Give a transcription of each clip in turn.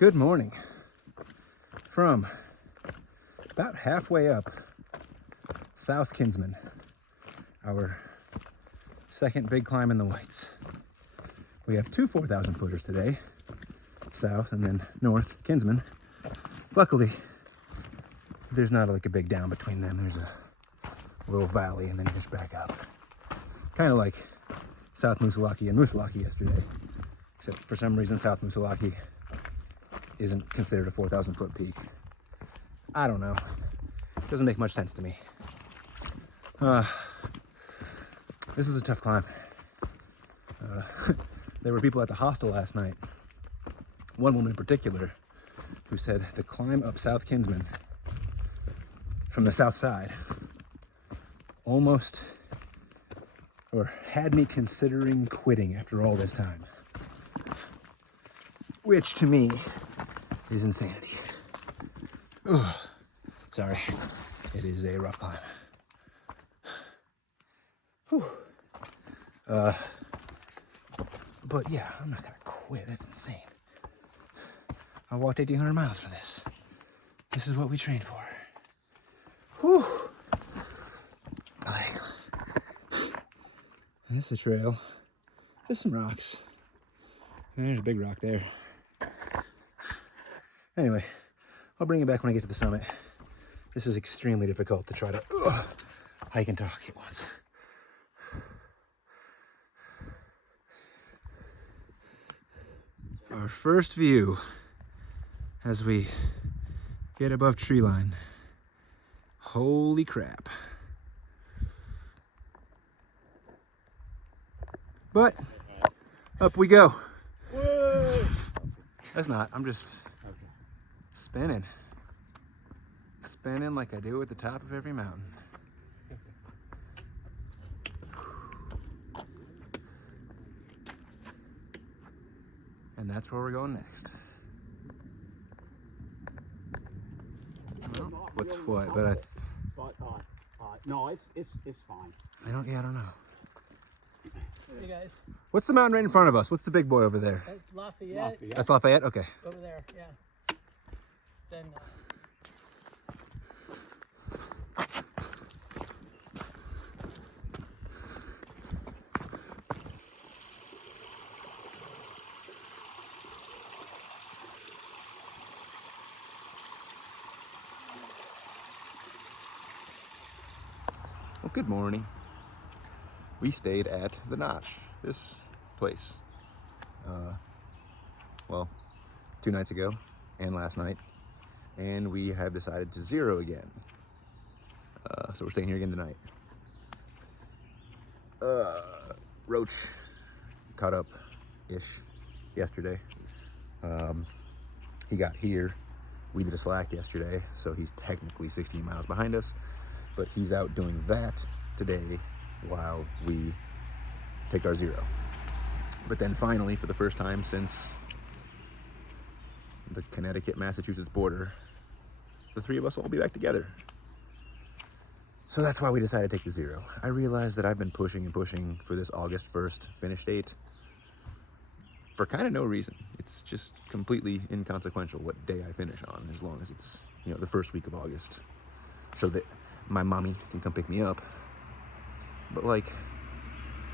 Good morning from about halfway up South Kinsman, our second big climb in the Whites. We have two 4,000 footers today, south and then north Kinsman. Luckily, there's not like a big down between them. There's a little valley and then you just back up. Kind of like South Moosilauke and Moosilauke yesterday, except for some reason South Moosilauke isn't considered a 4,000 foot peak. I don't know. Doesn't make much sense to me. This is a tough climb. There were people at the hostel last night, one woman in particular, who said the climb up South Kinsman from the south side almost, or had me considering quitting after all this time. Which to me is insanity. Ugh. Sorry, it is a rough climb. Whew. But yeah, I'm not gonna quit, that's insane. I walked 1,800 miles for this. This is what we trained for. Whew. And this is a trail. There's some rocks. And there's a big rock there. Anyway, I'll bring you back when I get to the summit. This is extremely difficult to try to hike and talk at once. Our first view as we get above tree line. Holy crap. But up we go. Whoa. That's not, I'm just spinning. Spinning like I do at the top of every mountain. And that's where we're going next. Well, what's what? But no, it's fine. I don't know. Hey guys. What's the mountain right in front of us? What's the big boy over there? That's Lafayette. That's Lafayette? Okay. Over there, yeah. Then Well, good morning. We stayed at the Notch, this place. Well, 2 nights ago and last night. And we have decided to zero again. So we're staying here again tonight. Roach caught up-ish yesterday. He got here. We did a slack yesterday, so he's technically 16 miles behind us. But he's out doing that today while we take our zero. But then finally, for the first time since the Connecticut-Massachusetts border, the three of us will be back together. So that's why we decided to take the zero. I realized that I've been pushing and pushing for this August 1st finish date for kind of no reason. It's just completely inconsequential what day I finish on, as long as it's, you know, the first week of August, so that my mommy can come pick me up. But like,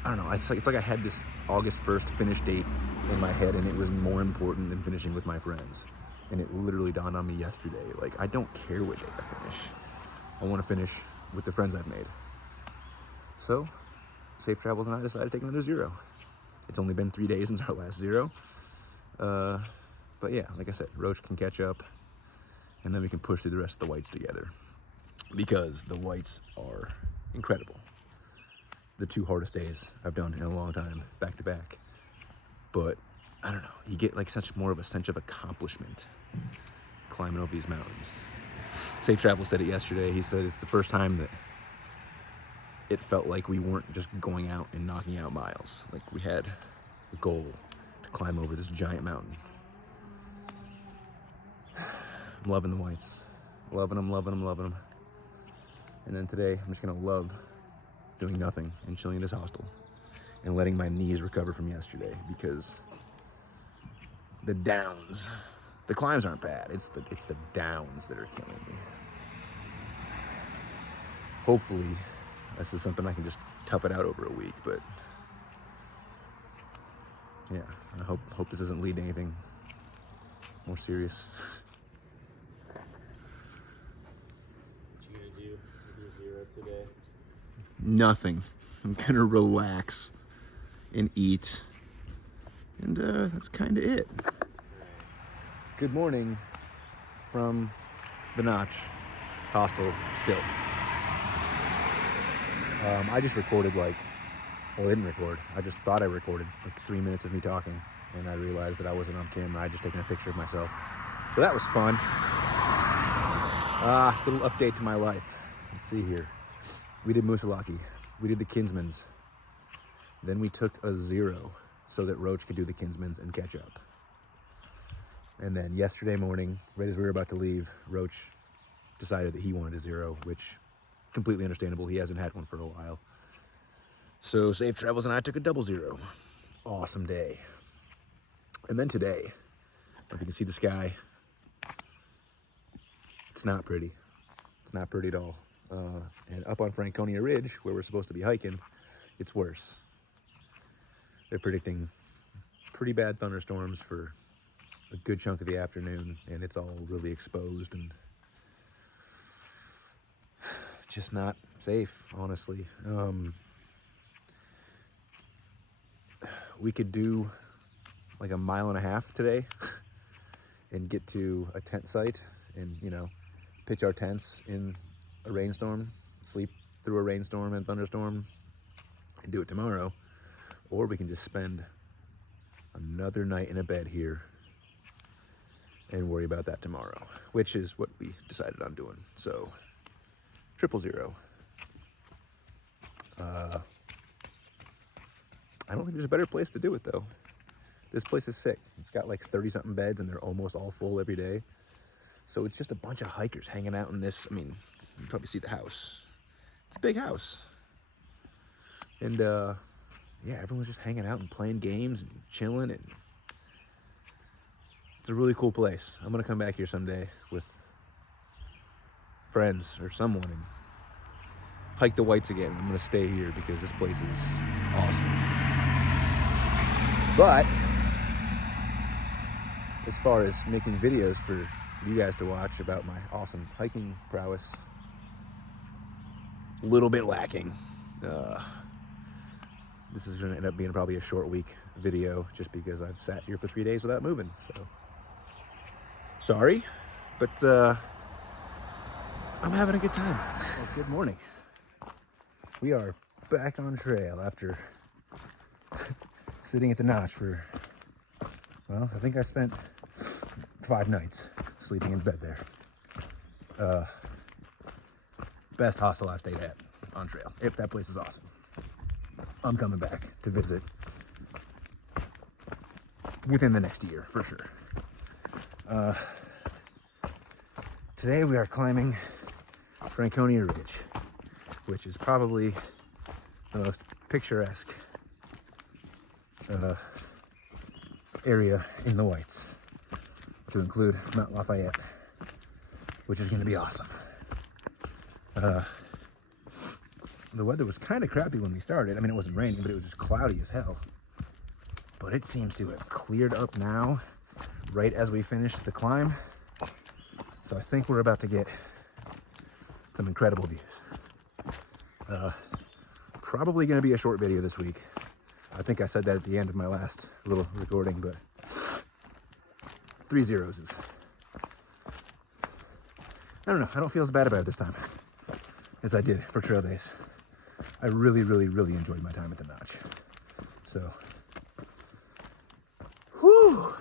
I don't know, it's like I had this August 1st finish date in my head and it was more important than finishing with my friends. And it literally dawned on me yesterday, like, I don't care what day I finish. I want to finish with the friends I've made. So, Safe Travels and I decided to take another zero. It's only been 3 days since our last zero. But yeah, like I said, Roach can catch up and then we can push through the rest of the Whites together. Because the Whites are incredible. The 2 hardest days I've done in a long time, back to back. But I don't know, you get like such more of a sense of accomplishment climbing over these mountains. Safe Travel said it yesterday. He said it's the first time that it felt like we weren't just going out and knocking out miles. Like we had a goal to climb over this giant mountain. I'm loving the Whites. Loving them, loving them, loving them. And then today, I'm just gonna love doing nothing and chilling in this hostel and letting my knees recover from yesterday, because the downs The climbs aren't bad. It's the downs that are killing me. Hopefully, this is something I can just tough it out over a week, but yeah, I hope this doesn't lead to anything more serious. What you gonna do with your zero today? Nothing. I'm gonna relax and eat, and that's kind of it. Good morning from the Notch hostel still. I just recorded I didn't record. I just thought I recorded 3 minutes of me talking, and I realized that I wasn't on camera. I just taken a picture of myself. So that was fun. Little update to my life. Let's see here. We did Musalaki. We did the Kinsmans. Then we took a 0 so that Roach could do the Kinsmans and catch up. And then yesterday morning, right as we were about to leave, Roach decided that he wanted a 0, which completely understandable. He hasn't had one for a while. So Safe Travels and I took a double 0. Awesome day. And then today, I don't know if you can see the sky. It's not pretty. It's not pretty at all. And up on Franconia Ridge, where we're supposed to be hiking, it's worse. They're predicting pretty bad thunderstorms for a good chunk of the afternoon, and it's all really exposed and just not safe, honestly. We could do like a mile and a half today and get to a tent site and, pitch our tents in a rainstorm, sleep through a rainstorm and thunderstorm, and do it tomorrow. Or we can just spend another night in a bed here and worry about that tomorrow, which is what we decided on doing. So 000. I don't think there's a better place to do it though. This place is sick. It's got 30-something beds and they're almost all full every day. So it's just a bunch of hikers hanging out in this. I mean, you can probably see the house. It's a big house. And yeah, everyone's just hanging out and playing games and chilling, and it's a really cool place. I'm gonna come back here someday with friends or someone and hike the Whites again. I'm gonna stay here because this place is awesome. But as far as making videos for you guys to watch about my awesome hiking prowess, a little bit lacking. This is gonna end up being probably a short week video just because I've sat here for 3 days without moving, so sorry, but I'm having a good time. Well, good morning. We are back on trail after sitting at the Notch for, well, I think I spent 5 nights sleeping in bed there. Best hostel I've stayed at on trail. If that place is awesome. I'm coming back to visit within the next year, for sure. Today we are climbing Franconia Ridge, which is probably the most picturesque area in the Whites, to include Mount Lafayette, which is going to be awesome. The weather was kind of crappy when we started. I mean, it wasn't raining, but it was just cloudy as hell. But it seems to have cleared up now, right as we finished the climb. So I think we're about to get some incredible views. Probably going to be a short video this week. I think I said that at the end of my last little recording, but 3 zeros is, I don't know, I don't feel as bad about it this time as I did for trail days. I really, really, really enjoyed my time at the Notch. So, whew.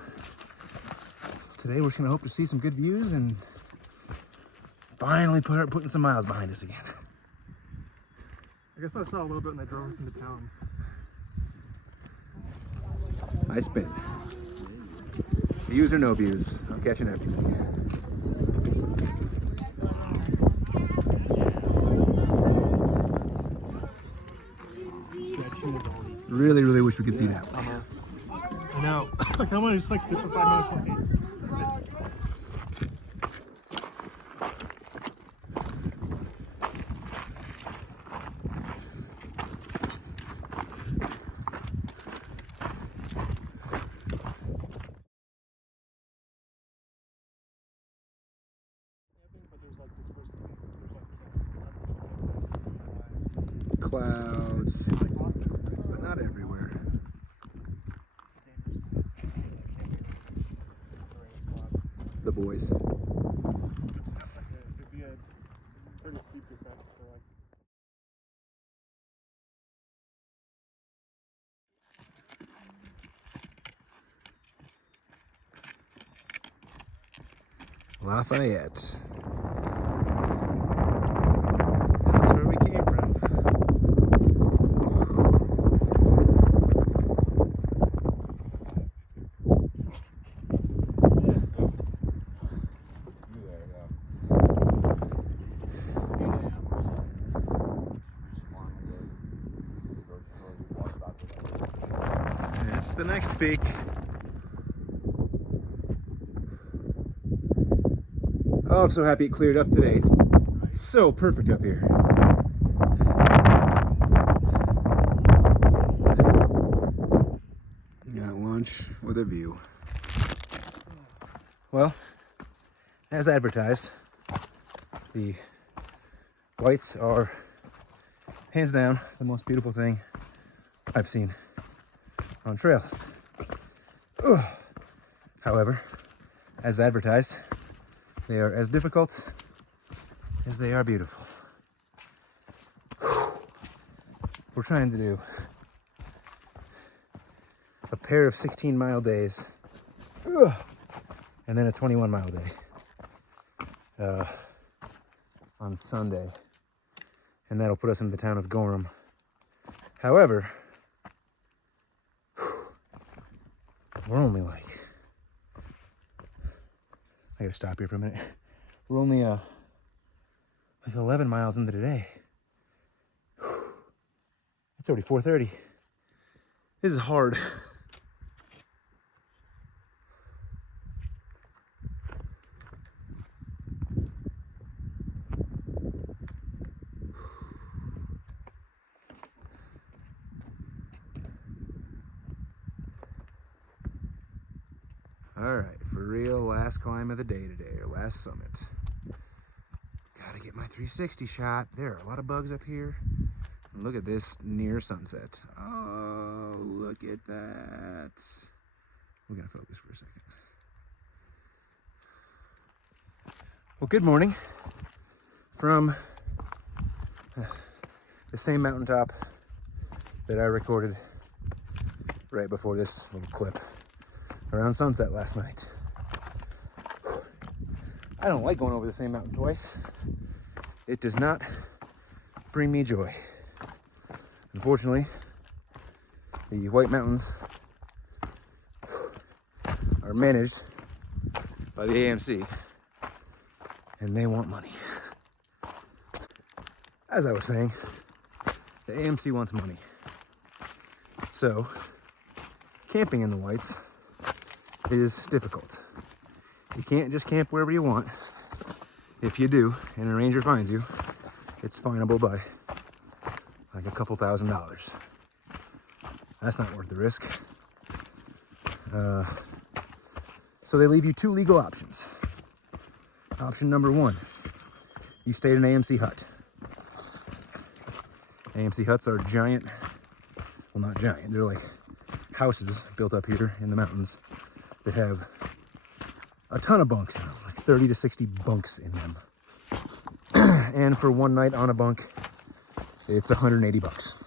Today we're just gonna hope to see some good views and finally putting some miles behind us again. I guess I saw a little bit when they drove us into town. I spin. Views or no views, I'm catching everything. Really, really wish we could see that. I know. I kind of want to just sit for 5 minutes and see. clouds, but not everywhere. The boys. It'd be a pretty steep descent for like. Lafayette. That's where we came from. That's the next peak. Oh, I'm so happy it cleared up today. It's so perfect up here. Got lunch with a view. Well, as advertised, the whites are hands down the most beautiful thing I've seen on trail. Ugh. However, as advertised, they are as difficult as they are beautiful. We're trying to do a pair of 16-mile days, and then a 21-mile day on Sunday, and that'll put us in the town of Gorham. However, we're only like, I gotta stop here for a minute. We're only like 11 miles into the day. It's already 4:30. This is hard. All right, for real, last climb of the day today, or last summit. Gotta get my 360 shot. There are a lot of bugs up here. And look at this near sunset. Oh, look at that. We're gonna focus for a second. Well, good morning from the same mountaintop that I recorded right before this little clip around sunset last night. I don't like going over the same mountain twice. It does not bring me joy. Unfortunately, the White Mountains are managed by the AMC, and they want money. As I was saying, the AMC wants money. So, camping in the Whites is difficult. You can't just camp wherever you want. If you do, and a ranger finds you, it's finable by like a couple $1,000s. That's not worth the risk. So they leave you two legal options. Option number one, you stay in an AMC hut. AMC huts are giant, well, not giant, they're like houses built up here in the mountains that have a ton of bunks in them, like 30 to 60 bunks in them. And for one night on a bunk, it's $180,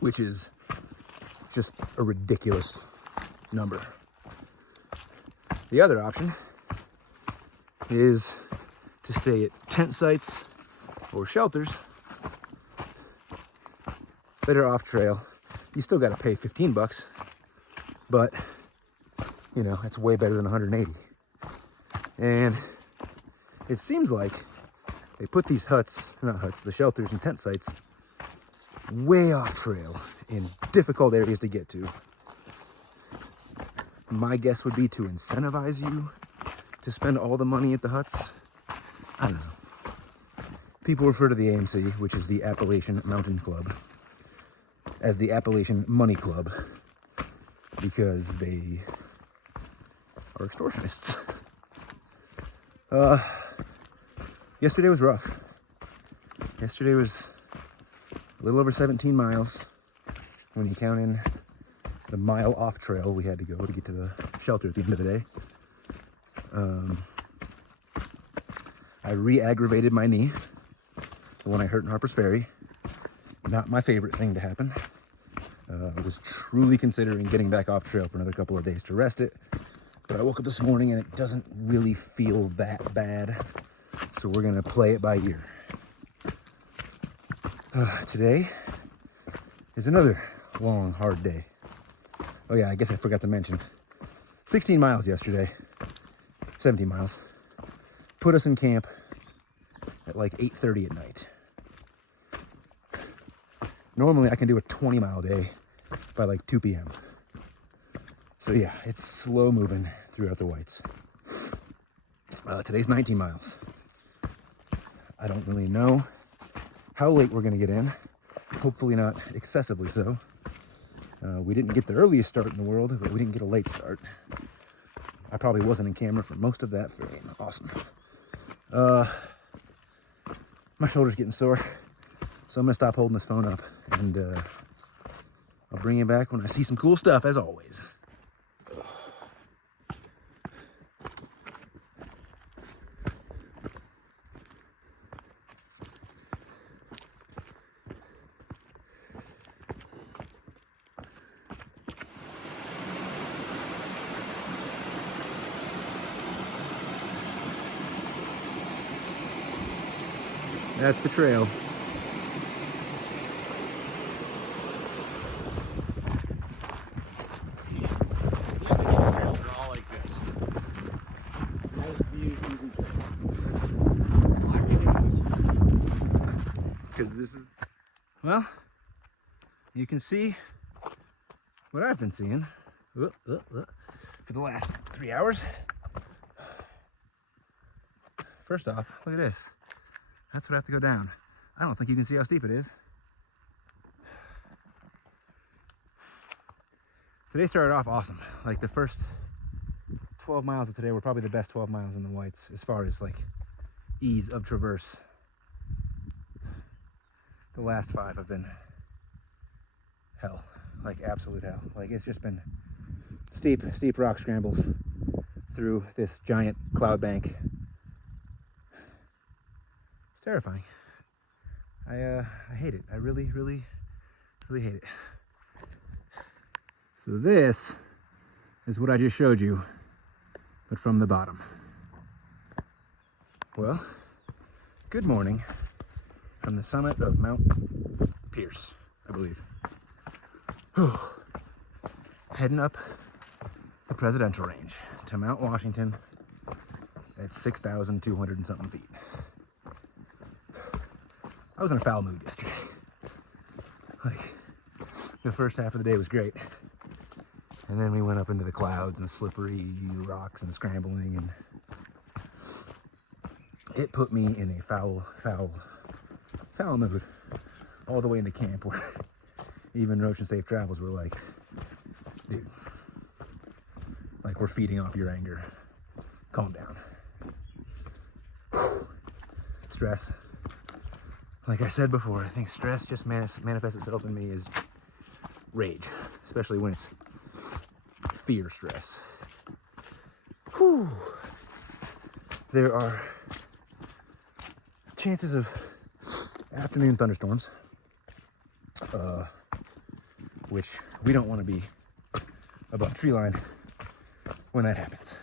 which is just a ridiculous number. The other option is to stay at tent sites or shelters that are off trail. You still got to pay $15, but you know, that's way better than 180. And it seems like they put these the shelters and tent sites way off trail in difficult areas to get to. My guess would be to incentivize you to spend all the money at the huts. I don't know. People refer to the AMC, which is the Appalachian Mountain Club, as the Appalachian Money Club because they are extortionists. Yesterday was rough. Yesterday was A little over 17 miles when you count in the mile off trail we had to go to get to the shelter at the end of the day. I re-aggravated my knee, the one I hurt in Harper's Ferry. Not my favorite thing to happen. I was truly considering getting back off trail for another couple of days to rest it, but I woke up this morning and it doesn't really feel that bad, so we're gonna play it by ear. Today is another long, hard day. Oh yeah, I guess I forgot to mention, 16 miles yesterday, 17 miles, put us in camp at like 8:30 at night. Normally I can do a 20-mile day by like 2 p.m. So yeah, it's slow moving throughout the whites. Today's 19 miles. I don't really know how late we're gonna get in. Hopefully not excessively so. We didn't get the earliest start in the world, but we didn't get a late start. I probably wasn't in camera for most of that frame. Awesome. My shoulder's getting sore, so I'm gonna stop holding this phone up, and I'll bring you back when I see some cool stuff, as always. That's the trail. Yeah, the two trails are all like this. Nice views, easy trails. Why are we doing this? Because this is, well, you can see what I've been seeing for the last 3 hours. First off, look at this. That's what I have to go down. I don't think you can see how steep it is. Today started off awesome. Like the first 12 miles of today were probably the best 12 miles in the whites as far as like ease of traverse. The last 5 have been hell, like absolute hell. Like it's just been steep rock scrambles through this giant cloud bank. It's terrifying. I hate it. I really hate it. So this is what I just showed you, but from the bottom. Well, good morning from the summit of Mount Pierce, I believe. Whew. Heading up the presidential range to Mount Washington at 6,200 and something feet. I was in a foul mood yesterday. Like, the first half of the day was great. And then we went up into the clouds and slippery rocks and scrambling, and it put me in a foul mood all the way into camp, where even Roach and Safe Travels were like, dude, like, we're feeding off your anger. Calm down. Stress. Like I said before, I think stress just manifests itself in me as rage, especially when it's fear stress. Whew. There are chances of afternoon thunderstorms, which we don't want to be above tree line when that happens.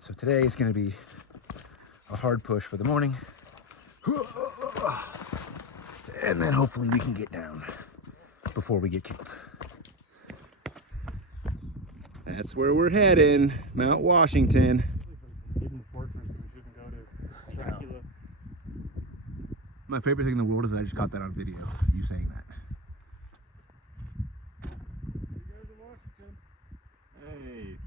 So today is going to be a hard push for the morning. And then hopefully we can get down before we get killed. That's where we're heading, Mount Washington. Hidden fortress we shouldn't go to. Dracula. My favorite thing in the world is that I just caught that on video, you saying that. You guys in Washington? Hey.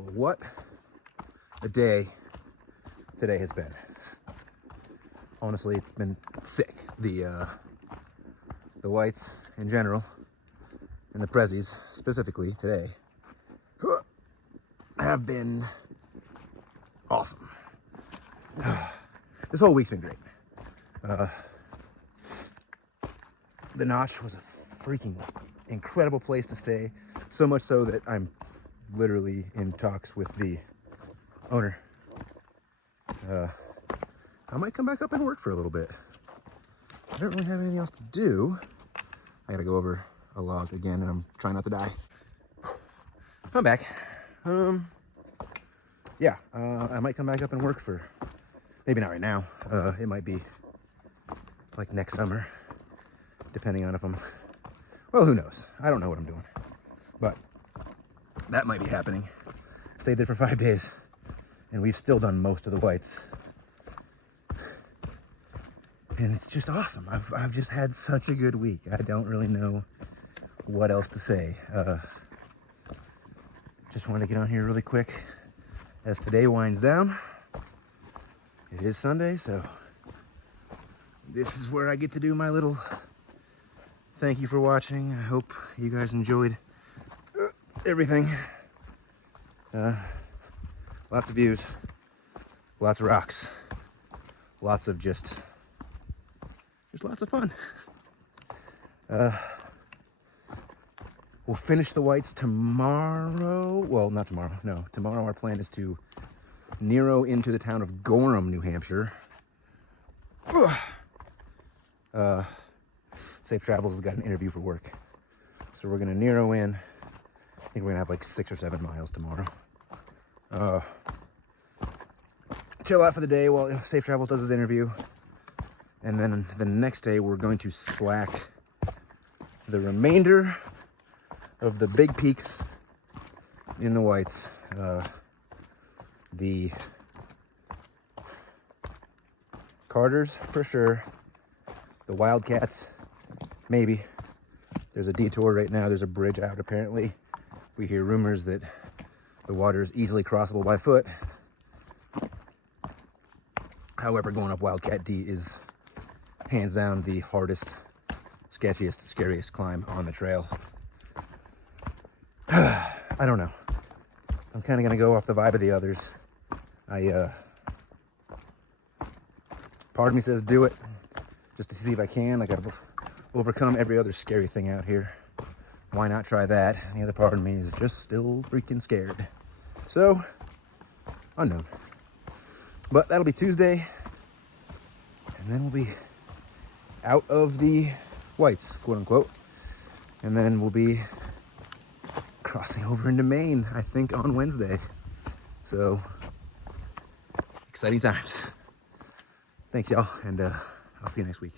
Well, what a day today has been. Honestly, it's been sick. The whites in general, and the prezzies specifically today, have been awesome. This whole week's been great. The Notch was a freaking incredible place to stay, so much so that I'm literally in talks with the owner. I might come back up and work for a little bit. I don't really have anything else to do. I gotta go over a log again, and I'm trying not to die. I'm back. Yeah, I might come back up and work for, maybe not right now. It might be like next summer, depending on if I'm, well, who knows? I don't know what I'm doing, but that might be happening. Stayed there for 5 days, and we've still done most of the whites. And it's just awesome. I've just had such a good week. I don't really know what else to say. Just wanted to get on here really quick as today winds down. It is Sunday, so this is where I get to do my little thank you for watching. I hope you guys enjoyed everything. Lots of views, lots of rocks, lots of just lots of fun. We'll finish the whites tomorrow. Well, not tomorrow, no. Tomorrow our plan is to Nero into the town of Gorham, New Hampshire. Safe Travels has got an interview for work. So we're gonna Nero in. I think we're gonna have like 6 or 7 miles tomorrow. Chill out for the day while Safe Travels does his interview. And then the next day, we're going to slack the remainder of the big peaks in the whites. The Carters, for sure. The Wildcats, maybe. There's a detour right now. There's a bridge out, apparently. We hear rumors that the water is easily crossable by foot. However, going up Wildcat D is hands down the hardest, sketchiest, scariest climb on the trail. I don't know. I'm kind of gonna go off the vibe of the others. Part of me says do it, just to see if I can. Like, I've overcome every other scary thing out here. Why not try that? And the other part of me is just still freaking scared. So, unknown. But that'll be Tuesday, and then we'll be out of the whites, quote unquote, and then we'll be crossing over into Maine, I think, on Wednesday. So exciting times. Thanks, y'all, and I'll see you next week.